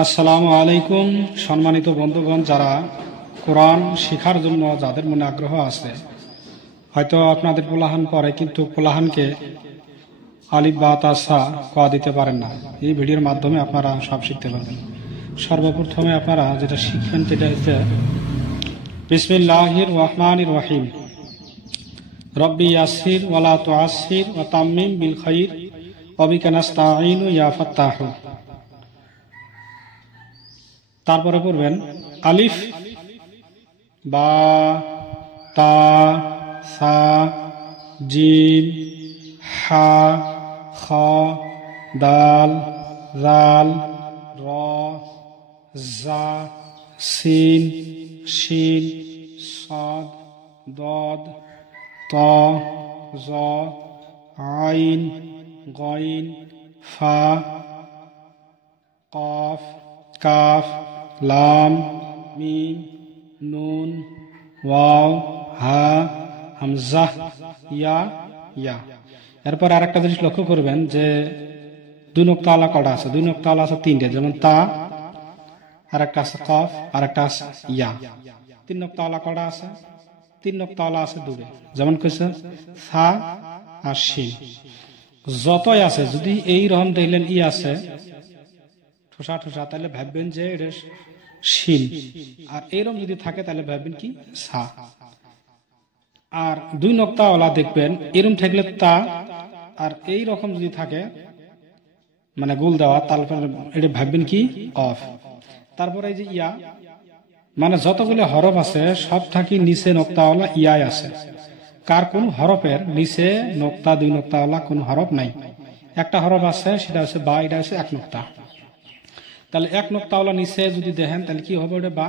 আসসালামু আলাইকুম। সম্মানিত বন্ধুগণ, যারা কোরআন শেখার জন্য যাদের মনে আগ্রহ আছে, হয়তো আপনাদের পোলাহান পড়ে কিন্তু পোলাহানকে আলিফ বা তা সা ক দিতে পারেন না। এই ভিডিওর মাধ্যমে আপনারা সব শিখতে পারবেন। সর্বপ্রথমে আপনারা যেটা শিখবেন সেটা হচ্ছে বিসমিল্লাহির রহমানির রহিম। রব্বি ইয়াসির ওয়ালা তুআসির ওয়া তাম্মিম বিল খাইর ওয়া বিকা নাস্তাঈনু ইয়া ফাত্তাহু। তারপরে পড়বেন আলিফ বা তা সা জিম হা খ দাল জাল র জা সিন শিন সাদ দদ ত জ আইন গইন ফা কফ কাফ লাম মিম নুন ওয়াও হা হামজা ইয়া ইয়া। এরপর আরেকটা জিনিস লক্ষ্য করবেন যে দুই নক্তা আলা কটা আছে, দুই নক্তা আলা আছে তিনটে, যেমন তা, আরেকটা আছে কফ, আরেকটা আছে ইয়া। তিন নক্তা আলা কটা আছে? তিন নক্তা আলা আছে দুটো, যেমন কইছে সা আর শিন। যতই আছে, যদি এই রকম দেখলেন ই আছে ঠোসা ঠোসা, তাহলে ভাববেন যে এটা শিন, আর এইরকম যদি থাকে তাহলে ভাববেন কি সা। আর দুই নক্তাওয়ালা দেখবেন এরকম থাকলে তা, আর এই রকম যদি থাকে মানে গোল দেওয়া, তারপর এটা ভাববেন কি অফ। তারপরে এই যে ইয়া, মানে যতগুলো হরফ আছে সব থাকি নিচে নক্তাওয়ালা ইয়াই আছে। কার কোন হরফের নিচে নক্তা দুই নক্তাওয়ালা কোন হরফ নাই। একটা হরফ আছে, সেটা হচ্ছে বা, এটা হচ্ছে এক নক্তা। তাহলে এক নক্তাওয়ালা নিচে যদি দেখেন তাহলে কি হবে? ওটা বা।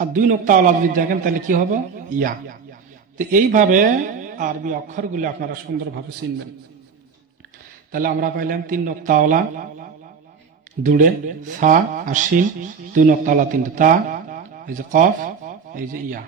আর দুই নক্তাওয়ালা যদি দেখেন তাহলে কি হবে? ইয়া। তো এইভাবে আরবি অক্ষরগুলো আপনারা সুন্দরভাবে চিনবেন। তাহলে আমরা পাইলাম তিন নক্তাওয়ালা দুড়ে সা আর শিন, দুই নক্তাওয়ালা তিনটে তা, এই যে কফ, এই যে ইয়া।